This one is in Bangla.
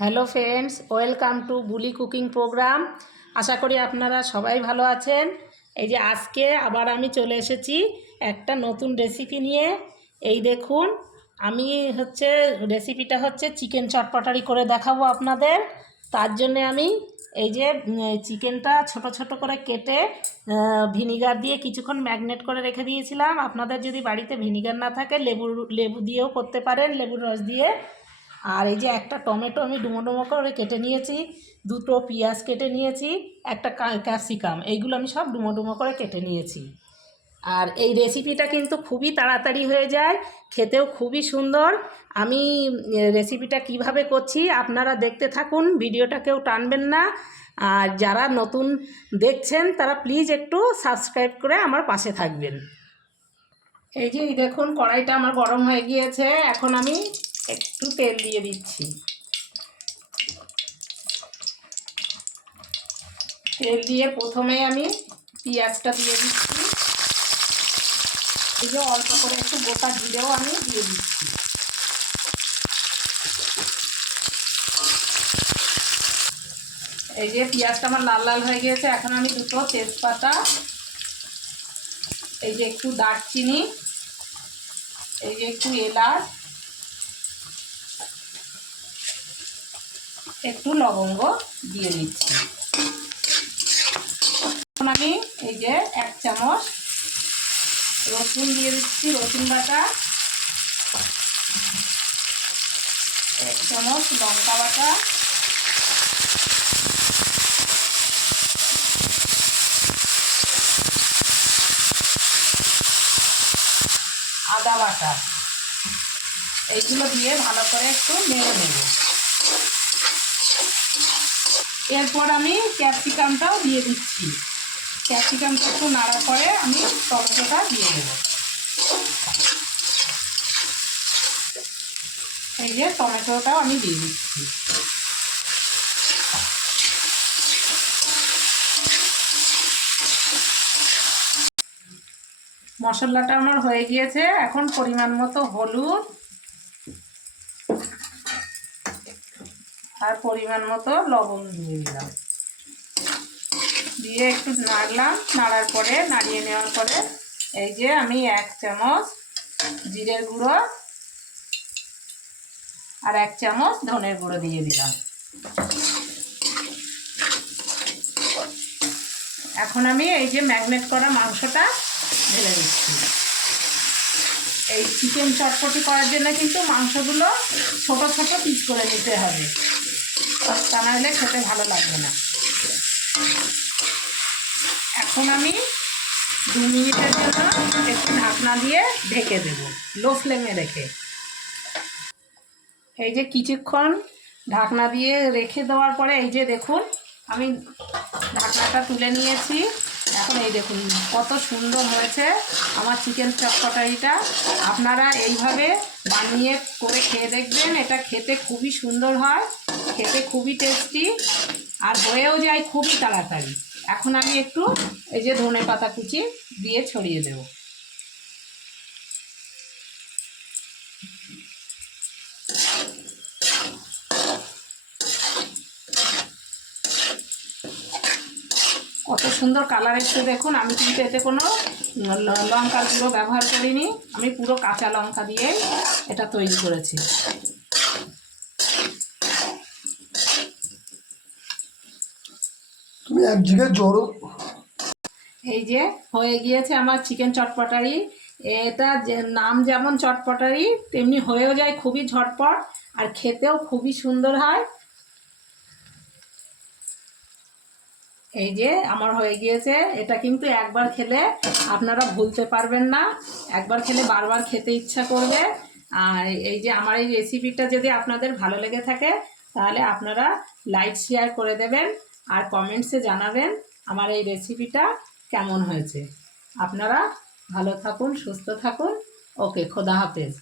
Hello friends, welcome to Buli cooking program. আশা করি আপনারা সবাই ভালো আছেন। এই যে আজকে আবার আমি চলে এসেছি একটা নতুন রেসিপি নিয়ে। এই দেখুন, আমি হচ্ছে রেসিপিটা হচ্ছে চিকেন চটপটারি করে দেখাবো আপনাদের। তার জন্যে আমি এই যে চিকেনটা ছোট ছোট করে কেটে ভিনিগার দিয়ে কিছুক্ষণ ম্যাগনেট করে রেখে দিয়েছিলাম। আপনাদের যদি বাড়িতে ভিনিগার না থাকে লেবু লেবু দিয়েও করতে পারেন, লেবুর রস দিয়ে। আর এই যে একটা টমেটো আমি ডুমো ডুমো করে কেটে নিয়েছি, দুটো পেঁয়াজ কেটে নিয়েছি, একটা ক্যাপসিকাম, এইগুলো আমি সব ডুমো ডুমো করে কেটে নিয়েছি। আর এই রেসিপিটা কিন্তু খুবই তাড়াতাড়ি হয়ে যায়, খেতেও খুবই সুন্দর। আমি রেসিপিটা কীভাবে করছি আপনারা দেখতে থাকুন, ভিডিওটা কেউ টানবেন না। আর যারা নতুন দেখছেন, তারা প্লিজ একটু সাবস্ক্রাইব করে আমার পাশে থাকবেন। এই যে দেখুন, কড়াইটা আমার গরম হয়ে গিয়েছে, এখন আমি একটু তেল দিয়ে দিচ্ছি। তেল দিয়ে প্রথমে আমি পেঁয়াজটা দিয়ে দিচ্ছি। এই যে অল্প করে একটু গোটা জিরেও আমি দিয়ে দিচ্ছি। এই যে পেঁয়াজটা আমার লাল লাল হয়ে গিয়েছে, এখন আমি দুটো তেজপাতা, এই যে একটু দারচিনি, এই যে একটু এলাচ একটু লবঙ্গ দিয়ে দিচ্ছি। এখন আমি এই যে এক চামচ রসুন দিয়ে দিচ্ছি, রসুন বাটা। এক চামচ লঙ্কা বাটা। আদা বাটা। এইগুলো দিয়ে ভালো করে একটু নেড়ে নেব। এরপর আমি ক্যাপসিকামটাও দিয়ে দিচ্ছি। ক্যাপসিকামটা একটু নাড়ার পরে আমি টমেটোটা দিয়ে দেব। এই যে টমেটোটাও আমি দিয়ে দিচ্ছি। মশলাটা আমার হয়ে গিয়েছে। এখন পরিমাণ মতো হলুদ আর পরিমাণ মতো লবণ দিয়ে দিলাম। দিয়ে একটু নাড়লাম, নাড়ার পরে, নাড়িয়ে নেওয়ার পরে এই যে আমি এক চামচ জিরের গুঁড়ো আর এক চামচ ধনের গুঁড়ো দিয়ে দিলাম। এখন আমি এই যে ম্যাগনেট করা মাংসটা ঢেলে দিচ্ছি। এই চিকেন চটপটি করার জন্য কিন্তু মাংসগুলো ছোট ছোট পিস করে নিতে হবে। তা নাহলে খেতে ভালো লাগবে না। এখন আমি দু মিনিটের জন্য একটু ঢাকনা দিয়ে ঢেকে দেব, লো ফ্লেমে রেখে। এই যে কিছুক্ষণ ঢাকনা দিয়ে রেখে দেওয়ার পরে এই যে দেখুন, আমি ঢাকনাটা তুলে নিয়েছি। এখন এই দেখুন, কত সুন্দর হয়েছে আমার চিকেন চটপটারিটা আপনারা এইভাবে বানিয়ে করে খেয়ে দেখবেন, এটা খেতে খুবই সুন্দর হয়, খেতে খুবই টেস্টি আর হয়েও যায় খুবই তাড়াতাড়ি। এখন আমি একটু এই যে ধনে পাতা কুচি দিয়ে ছড়িয়ে দেব। কত সুন্দর কালার এসছে দেখুন। আমি কিন্তু এতে কোনো লঙ্কার গুঁড়ো ব্যবহার করিনি। আমি পুরো কাঁচা লঙ্কা দিয়ে এটা তৈরি করেছি। তুমি এক জায়গায় জড়ো। এই যে হয়ে গিয়েছে আমার চিকেন চটপটারি। এটা যে নাম যেমন চটপটারি তেমনি হয়েও যায় খুবই ঝটপট আর খেতেও খুবই সুন্দর হয়। এই যে আমার হয়ে গিয়েছে। এটা কিন্তু একবার খেলে আপনারা ভুলতে পারবেন না। একবার খেলে বারবার খেতে ইচ্ছা করবে। আর এই যে আমার এই রেসিপিটা যদি আপনাদের ভালো লেগে থাকে, তাহলে আপনারা লাইক শেয়ার করে দেবেন আর কমেন্টসে জানাবেন আমার এই রেসিপিটা কেমন হয়েছে। আপনারা ভালো থাকুন, সুস্থ থাকুন। ওকে, খোদা হাফেজ।